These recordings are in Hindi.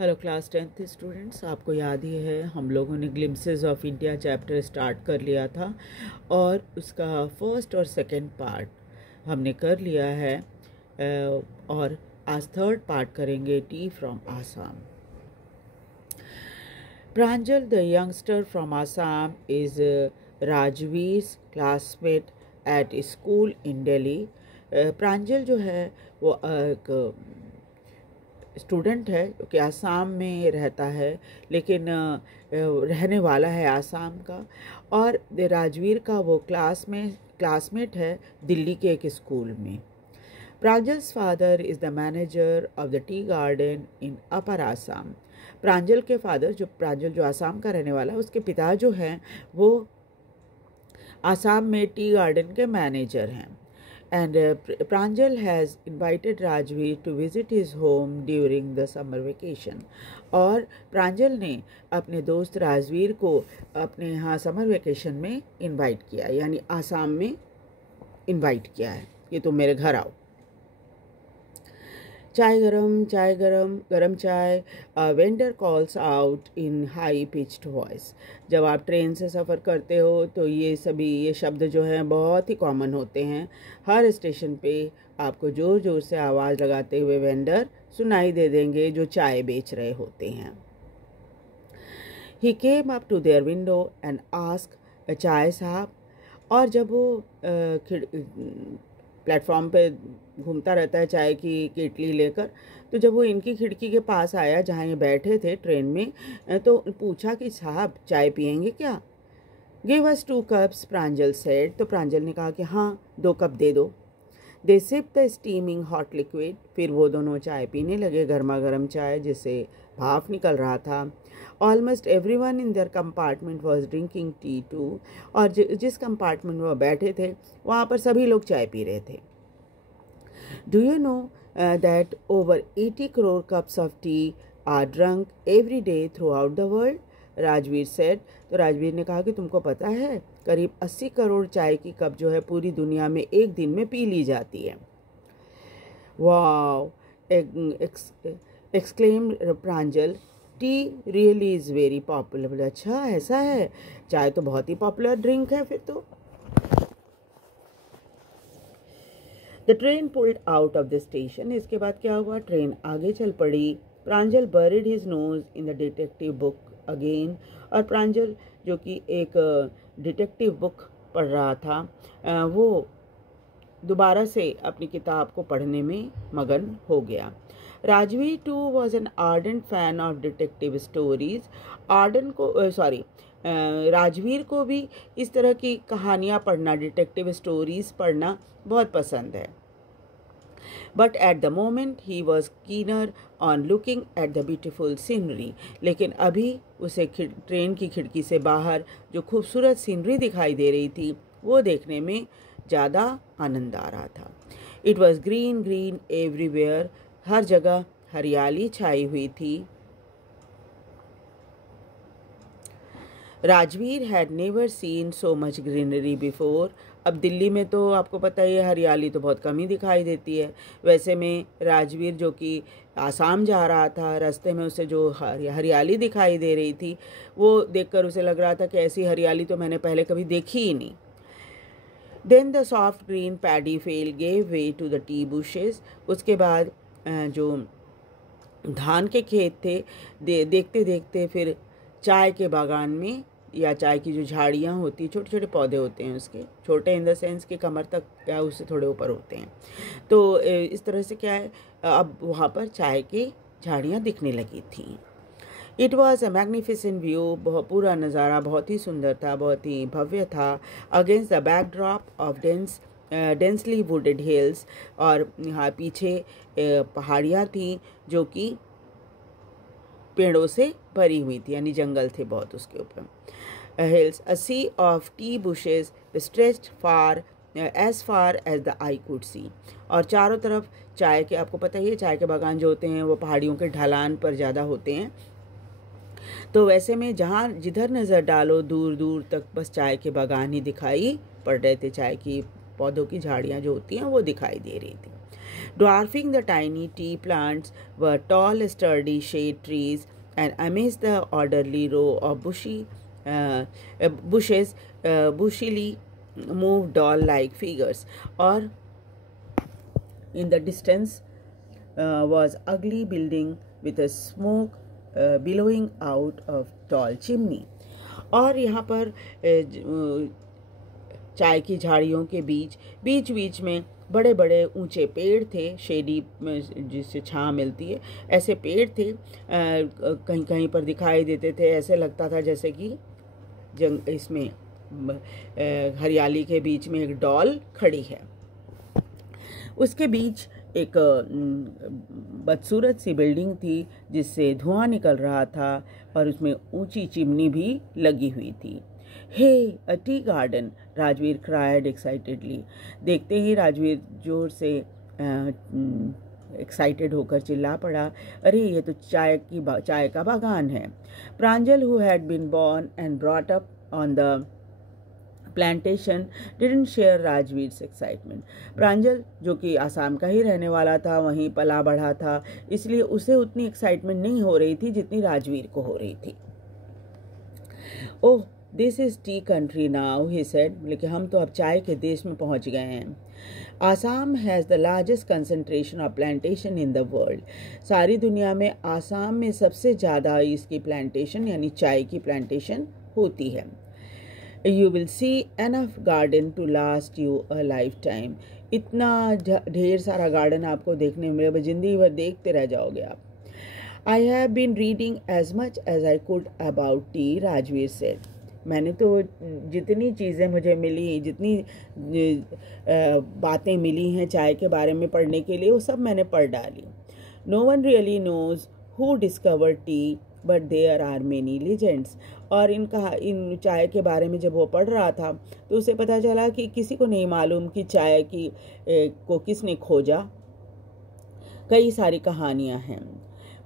हेलो क्लास 10th स्टूडेंट्स, आपको याद ही है हम लोगों ने glimpses of India chapter start कर लिया था और उसका फर्स्ट और सेकंड पार्ट हमने कर लिया है और आज थर्ड पार्ट करेंगे tea from Assam. Pranjal the youngster from Assam is Rajveer's classmate at school in Delhi. Pranjal जो है वो एक स्टूडेंट है कि आसाम में रहता है, लेकिन रहने वाला है आसाम का, और राजवीर का वो क्लासमेट है दिल्ली के एक स्कूल में। Pranjal's father is the manager of the tea garden in upper Assam. Pranjal के फादर, प्रांजल जो आसाम का रहने वाला है, उसके पिता जो हैं वो आसाम में टी गार्डन के मैनेजर हैं। And Pranjal has invited Rajveer to visit his home during the summer vacation. और प्रांजल ने अपने दोस्त राजवीर को अपने यहाँ समर वेकेशन में इनवाइट किया, यानी आसाम में इनवाइट किया है कि तुम मेरे घर आओ। चाय गरम गरम चाय। Vendor calls out in high pitched voice. जब आप ट्रेन से सफ़र करते हो तो ये शब्द जो हैं बहुत ही कॉमन होते हैं। हर स्टेशन पे आपको ज़ोर ज़ोर से आवाज़ लगाते हुए वेंडर सुनाई दे देंगे जो चाय बेच रहे होते हैं। He came up to their window and ask chai sahab. और जब वो प्लेटफॉर्म पे घूमता रहता है चाय की केटली लेकर, तो जब वो इनकी खिड़की के पास आया जहाँ ये बैठे थे ट्रेन में, तो पूछा कि साहब चाय पियेंगे क्या? गिव अस 2 cups, प्रांजल सेड। तो प्रांजल ने कहा कि हाँ 2 कप दे दो। They sip the steaming hot liquid. फिर वो दोनों चाय पीने लगे, गर्मा गर्म चाय जिससे भाप निकल रहा था। Almost everyone in their compartment was drinking tea too. और जिस कंपार्टमेंट में वो बैठे थे वहाँ पर सभी लोग चाय पी रहे थे। Do you know that over 80 crore cups of tea are drunk every day throughout the world? Rajveer said. तो राजवीर ने कहा कि तुमको पता है करीब 80 करोड़ चाय की कप जो है पूरी दुनिया में एक दिन में पी ली जाती है। Wow, exclaim Pranjal, T really is very popular. अच्छा ऐसा है, चाय तो बहुत ही पॉपुलर ड्रिंक है फिर तो। The train pulled out of the station. इसके बाद क्या हुआ, ट्रेन आगे चल पड़ी। Pranjal buried his nose in the detective book again. और प्रांजल जो कि एक डिटेक्टिव बुक पढ़ रहा था, वो दोबारा से अपनी किताब को पढ़ने में मगन हो गया। Rajveer too was an ardent fan of detective stories. Rajveer को भी इस तरह की कहानियाँ पढ़ना, डिटेक्टिव स्टोरीज पढ़ना बहुत पसंद है। But at the moment he was keener on looking at the beautiful scenery. लेकिन अभी उसे ट्रेन की खिड़की से बाहर जो खूबसूरत सीनरी दिखाई दे रही थी वो देखने में ज़्यादा आनंद आ रहा था। It was green green everywhere. हर जगह हरियाली छाई हुई थी। Rajveer had never seen so much greenery before. अब दिल्ली में तो आपको पता ही है हरियाली तो बहुत कम ही दिखाई देती है। वैसे में राजवीर जो कि आसाम जा रहा था, रास्ते में उसे जो हरियाली दिखाई दे रही थी वो देखकर उसे लग रहा था कि ऐसी हरियाली तो मैंने पहले कभी देखी ही नहीं। Then the soft green paddy field gave way to the tea bushes. उसके बाद जो धान के खेत थे, देखते देखते फिर चाय के बागान में, या चाय की जो झाड़ियाँ होती, छोटे छोटे पौधे होते हैं उसके, छोटे इन द सेंस कि कमर तक या उससे थोड़े ऊपर होते हैं, तो इस तरह से क्या है, अब वहाँ पर चाय की झाड़ियाँ दिखने लगी थीं। It was a magnificent view. बहुत पूरा नज़ारा बहुत ही सुंदर था, बहुत ही भव्य था। Against the backdrop of densely wooded hills. और यहाँ पीछे पहाड़ियाँ थीं जो कि पेड़ों से भरी हुई थी, यानी जंगल थे बहुत उसके ऊपर। Hills, a sea of tea bushes stretched as far as the eye could see. और चारों तरफ चाय के, आपको पता ही है चाय के बागान जो होते हैं वो पहाड़ियों के ढलान पर ज़्यादा होते हैं, तो वैसे में जहाँ जिधर नज़र डालो दूर दूर तक बस चाय के बागान ही दिखाई पड़ रहे थे। चाय की पौधों की झाड़ियाँ जो होती हैं वो दिखाई दे रही थी। Dwarfing the tiny tea plants were tall, sturdy shade trees, and amidst the orderly row of bushes, bushily moved doll-like figures. Or in the distance was ugly building with a smoke billowing out of tall chimney. और यहाँ पर चाय की झाड़ियों के बीच बीच में बड़े बड़े ऊंचे पेड़ थे, शेडी जिससे छां मिलती है, ऐसे पेड़ थे कहीं कहीं पर दिखाई देते थे। ऐसे लगता था जैसे कि इसमें हरियाली के बीच में एक डॉल खड़ी है। उसके बीच एक बदसूरत सी बिल्डिंग थी जिससे धुआं निकल रहा था और उसमें ऊंची चिमनी भी लगी हुई थी। Hey a tea garden, Rajveer cried excitedly. देखते ही राजवीर जोर से एक्साइटेड होकर चिल्ला पड़ा, अरे ये तो चाय का बागान है। Pranjal, who had been born and brought up on the plantation, didn't share Rajveer's excitement. Pranjal, जो कि आसाम का ही रहने वाला था, वहीं पला बढ़ा था, इसलिए उसे उतनी एक्साइटमेंट नहीं हो रही थी जितनी राजवीर को हो रही थी। Oh, this is tea country now, he said. लेकिन हम तो अब चाय के देश में पहुंच गए हैं। Assam has the largest concentration of plantation in the world. सारी दुनिया में आसाम में सबसे ज़्यादा इसकी प्लांटेशन यानी चाय की प्लांटेशन होती है। You will see enough garden to last you a lifetime. इतना ढेर सारा गार्डन आपको देखने मिलेगा, जिंदगी भर देखते रह जाओगे आप। I have been reading as much as I could about tea, Rajveer said. मैंने तो जितनी चीज़ें मुझे मिली, जितनी बातें मिली हैं चाय के बारे में पढ़ने के लिए, वो सब मैंने पढ़ डाली। No one really knows who discovered tea, but there are many legends. और इन चाय के बारे में जब वो पढ़ रहा था तो उसे पता चला कि किसी को नहीं मालूम कि चाय की को किसने खोजा। कई सारी कहानियाँ हैं।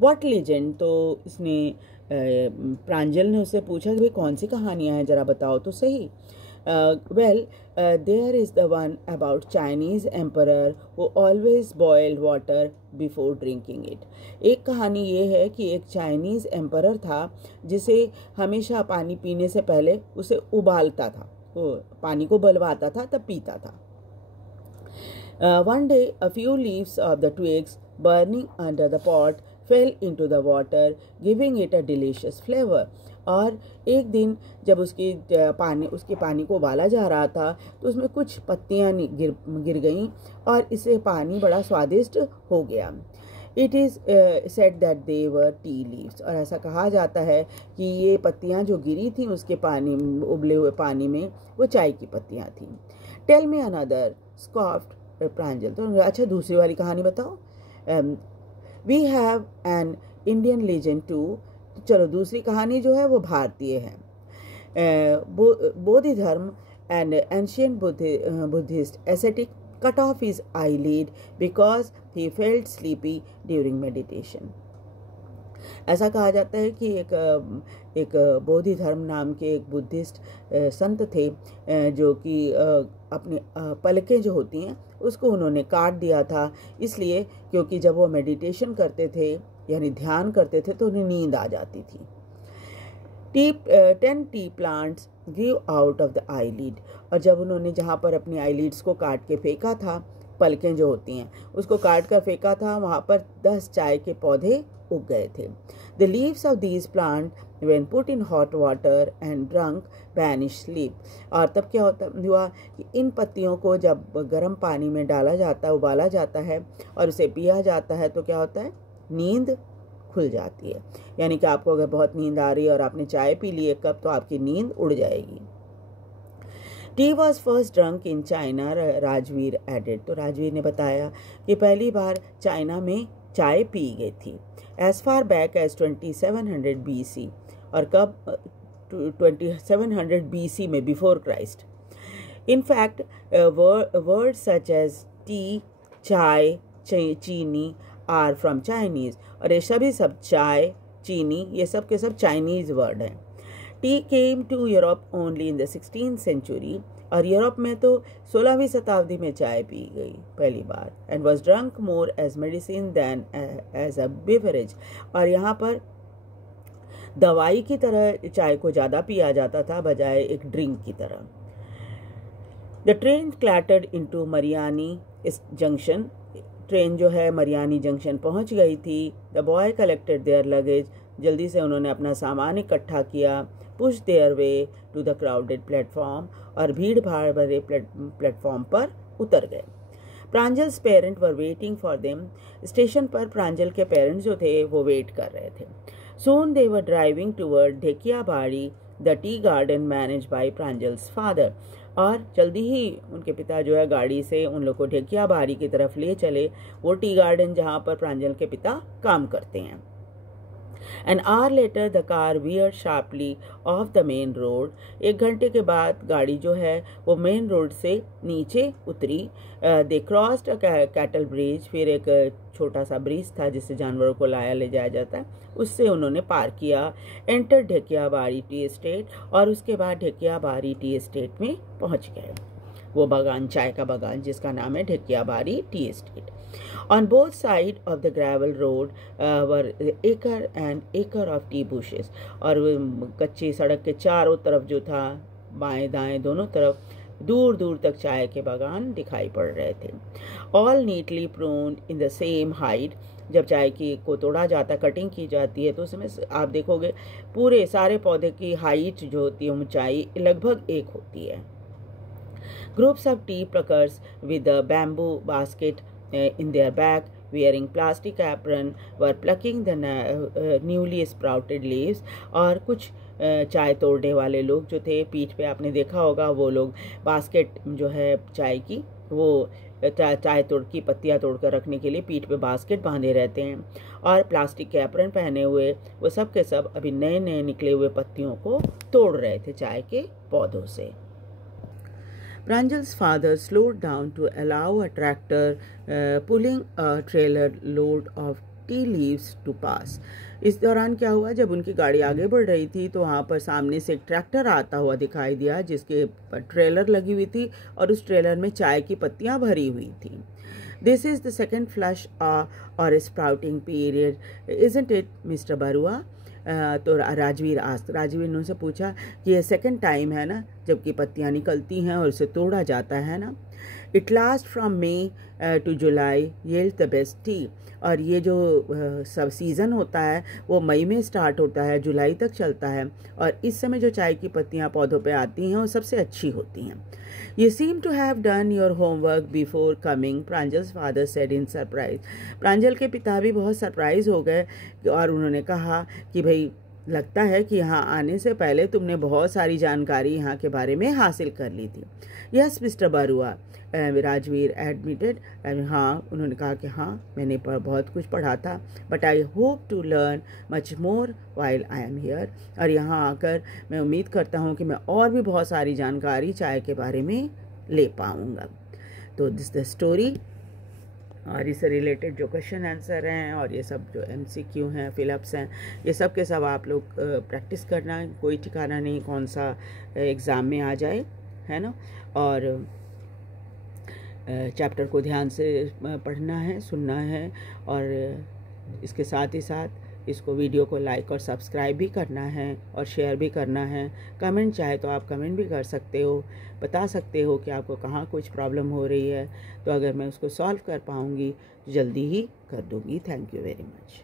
What legend? तो इसने प्रांजल ने उससे पूछा कि भाई कौन सी कहानियाँ हैं, ज़रा बताओ तो सही। There is the one about Chinese emperor who always boiled water before drinking it. एक कहानी ये है कि एक चाइनीज़ एम्परर था जिसे हमेशा पानी पीने से पहले उसे उबालता था, तो पानी को उबलवाता था तब पीता था। One day a few leaves of the twigs burning under the pot fell into the water, giving it a delicious flavor. और एक दिन जब उसके पानी को उबाला जा रहा था तो उसमें कुछ पत्तियां गिर गईं और इससे पानी बड़ा स्वादिष्ट हो गया। It is said that they were tea leaves. और ऐसा कहा जाता है कि ये पत्तियां जो गिरी थी उसके उबले हुए पानी में, वो चाय की पत्तियां थीं। Tell me another, scoffed Pranjal. तो अच्छा दूसरी वाली कहानी बताओ। We have an Indian legend too. चलो दूसरी कहानी जो है वो भारतीय है। Bodhidharma and ancient Buddhist ascetic cut off his eyelid because he felt sleepy during meditation. ऐसा कहा जाता है कि एक बोधि धर्म नाम के एक बुद्धिस्ट संत थे जो कि अपनी पलकें जो होती हैं उसको उन्होंने काट दिया था, इसलिए क्योंकि जब वो मेडिटेशन करते थे यानी ध्यान करते थे तो उन्हें नींद आ जाती थी। 10 T plants grew out of the eyelid। और जब उन्होंने जहाँ पर अपनी आईलिड्स को काट के फेंका था, पलकें जो होती हैं उसको काट कर फेंका था, वहाँ पर 10 चाय के पौधे उग गए थे। The leaves of these plants when put in hot water and drunk banish sleep। और तब क्या हुआ कि इन पत्तियों को जब गर्म पानी में डाला जाता है, उबाला जाता है और उसे पिया जाता है तो क्या होता है, नींद खुल जाती है। यानी कि आपको अगर बहुत नींद आ रही है और आपने चाय पी ली एक कप तो आपकी नींद उड़ जाएगी। Tea was first drunk in China, Rajveer added. तो राजवीर ने बताया कि पहली बार चाइना में चाय पी गई थी as far back as 2700 BC। और कब? 2700 BC में, before Christ. In fact word such as tea, chai, cheeni are from Chinese. और ये सभी सब चाय, चीनी, ये सब के सब चाइनीज़ वर्ड हैं। Tea came to Europe only in the 16th century, और यूरोप में तो 16वीं शताब्दी में चाय पी गई पहली बार, and was drunk more as medicine than as a beverage, और यहाँ पर दवाई की तरह चाय को ज़्यादा पिया जाता था बजाय एक ड्रिंक की तरह। The train clattered into Mariani junction, train जो है मरियानी जंक्शन पहुंच गई थी। The boy collected their luggage, जल्दी से उन्होंने अपना सामान इकट्ठा किया। Push their way to the crowded platform, और भीड़ भाड़ भरे प्लेटफॉर्म पर उतर गए। Pranjal's parent were waiting for them, station पर प्रांजल के पेरेंट्स जो थे वो वेट कर रहे थे। Soon they were driving toward Dhekiyabari, the tea garden managed by Pranjal's father. और जल्दी ही उनके पिता जो है गाड़ी से उन लोग को ढेकियाबारी की तरफ ले चले, वो टी गार्डन जहाँ पर प्रांजल के पिता काम करते हैं। An hour later the car veered sharply off the main road. 1 घंटे के बाद गाड़ी जो है वो मेन रोड से नीचे उतरी। They crossed a cattle bridge, फिर एक छोटा सा ब्रिज था जिससे जानवरों को लाया ले जाया जाता है, उससे उन्होंने पार किया। एंटर ढेकियाबारी टी एस्टेट, और उसके बाद ढेकियाबारी टी एस्टेट में पहुंच गए, वो बागान, चाय का बागान जिसका नाम है Dhekiabari tea estate. On both sides of the gravel road were acre and acre of tea bushes, और कच्ची सड़क के चारों तरफ जो था, बाएं दाएं दोनों तरफ दूर दूर तक चाय के बागान दिखाई पड़ रहे थे। All neatly pruned in the same height, जब चाय की को तोड़ा जाता, कटिंग की जाती है, तो उसमें आप देखोगे पूरे सारे पौधे की हाइट जो होती है, ऊंचाई लगभग एक होती है। Groups of tea pluckers with a bamboo basket in their back, wearing plastic apron, were plucking the newly sprouted leaves, और कुछ चाय तोड़ने वाले लोग जो थे, पीठ पे आपने देखा होगा वो लोग बास्केट जो है चाय की, वो चाय तोड़ की पत्तियाँ तोड़कर रखने के लिए पीठ पे बास्केट बांधे रहते हैं, और प्लास्टिक के एप्रन पहने हुए वो सब के सब अभी नए नए निकले हुए पत्तियों को तोड़ रहे थे चाय के पौधों से। Pranjal's father slowed down to allow a tractor pulling a trailer load of tea leaves to pass. इस दौरान क्या हुआ, जब उनकी गाड़ी आगे बढ़ रही थी तो वहाँ पर सामने से एक ट्रैक्टर आता हुआ दिखाई दिया जिसके ट्रेलर लगी हुई थी और उस ट्रेलर में चाय की पत्तियाँ भरी हुई थी। This is the second flush or sprouting period, isn't it, Mr. Barua? तो राजवीर ने उनसे पूछा कि ये सेकंड टाइम है ना जबकि पत्तियां निकलती हैं और उसे तोड़ा जाता है ना। It last from May to July yield the best tea, और ये जो सब सीज़न होता है वो मई में स्टार्ट होता है, जुलाई तक चलता है, और इस समय जो चाय की पत्तियां पौधों पे आती हैं वो सबसे अच्छी होती हैं। You seem to have done your homework before coming, Pranjal's father said in surprise. प्रांजल के पिता भी बहुत सरप्राइज हो गए और उन्होंने कहा कि भाई लगता है कि यहाँ आने से पहले तुमने बहुत सारी जानकारी यहाँ के बारे में हासिल कर ली थी। Yes mister Barua, Rajveer admitted. हाँ, उन्होंने कहा कि हाँ मैंने बहुत कुछ पढ़ा था, but I hope to learn much more while I am here, और यहाँ आकर मैं उम्मीद करता हूँ कि मैं और भी बहुत सारी जानकारी चाय के बारे में ले पाऊँगा। तो दिस द स्टोरी, और इससे रिलेटेड जो क्वेश्चन आंसर हैं और ये सब जो MCQ हैं, फिलअप्स हैं, ये सब के सब आप लोग प्रैक्टिस करना, कोई ठिकाना नहीं कौन सा एग्ज़ाम में आ जाए, है ना। और चैप्टर को ध्यान से पढ़ना है, सुनना है, और इसके साथ ही साथ इसको वीडियो को लाइक और सब्सक्राइब भी करना है और शेयर भी करना है। कमेंट चाहे तो आप कमेंट भी कर सकते हो, बता सकते हो कि आपको कहाँ कुछ प्रॉब्लम हो रही है, तो अगर मैं उसको सॉल्व कर पाऊँगी तो जल्दी ही कर दूँगी। Thank you very much.